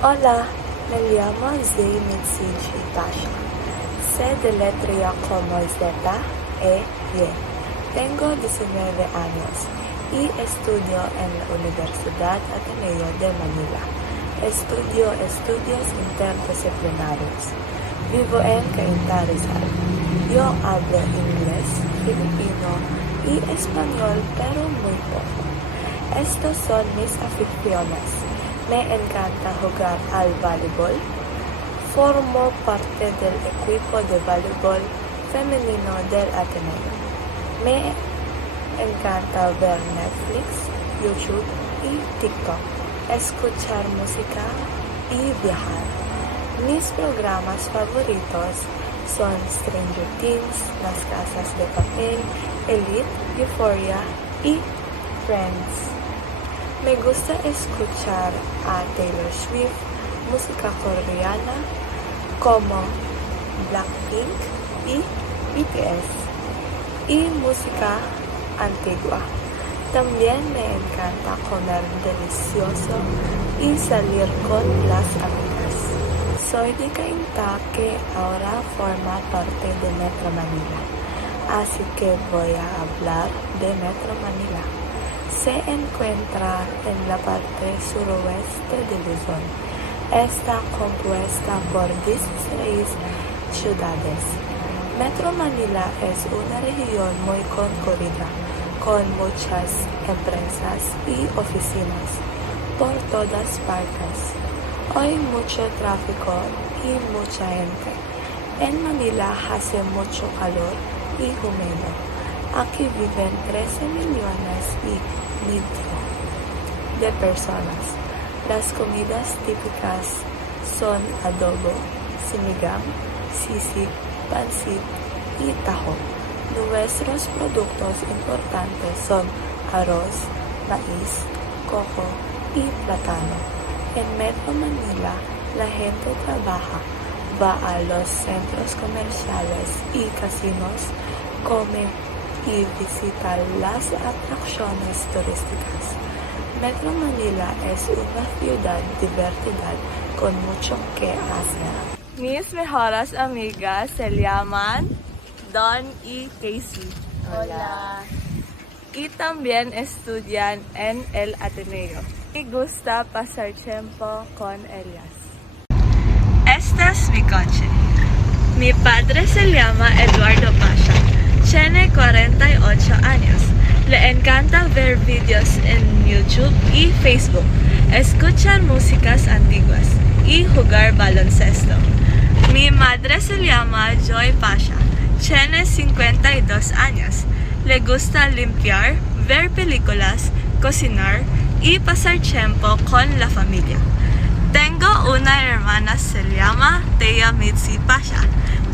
Hola, me llamo Zey Mitsuji Pasha. Se deletrea como Z-E-Y. Tengo 19 años y estudio en la Universidad Ateneo de Manila. Estudio estudios interdisciplinarios. Vivo en Cainta, Rizal. Yo hablo inglés, filipino y español, pero muy poco. Estos son mis aficiones. Me encanta jugar al voleibol. Formo parte del equipo de voleibol femenino del Ateneo. Me encanta ver Netflix, YouTube y TikTok, escuchar música y viajar. Mis programas favoritos son Stranger Things, Las Casas de Papel, Elite, Euphoria y Friends. Me gusta escuchar a Taylor Swift, música coreana como Blackpink y BTS, y música antigua. También me encanta comer delicioso y salir con las amigas. Soy de Cainta, que ahora forma parte de Metro Manila, así que voy a hablar de Metro Manila. Se encuentra en la parte suroeste de Luzon. Está compuesta por 16 ciudades. Metro Manila es una región muy concurrida, con muchas empresas y oficinas por todas partes. Hay mucho tráfico y mucha gente. En Manila hace mucho calor y húmedo. Aquí viven 13 millones y medio de personas. Las comidas típicas son adobo, sinigang, sisig, pancit y taho. Nuestros productos importantes son arroz, maíz, coco y plátano. En Metro Manila, la gente trabaja, va a los centros comerciales y casinos, come y visita las atracciones turísticas. Metro Manila es una ciudad divertida con mucho que hacer. Mis mejores amigas se llaman Don y Casey. Hola. Y también estudian en el Ateneo. Me gusta pasar tiempo con ellas. Este es mi coche. Mi padre se llama Eduardo Pasha. Tiene 48 años. Le encanta ver videos en YouTube y Facebook, escuchar músicas antiguas y jugar baloncesto. Mi madre se llama Joy Pasha. Tiene 52 años. Le gusta limpiar, ver películas, cocinar y pasar tiempo con la familia. Tengo una hermana, se llama Thea Mitzi Pasha.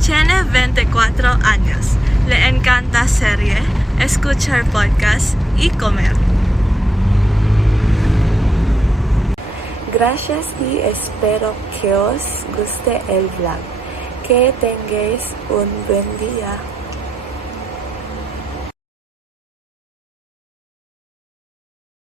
Tiene 24 años. Le encanta serie, escuchar podcast y comer. Gracias y espero que os guste el vlog. Que tengáis un buen día.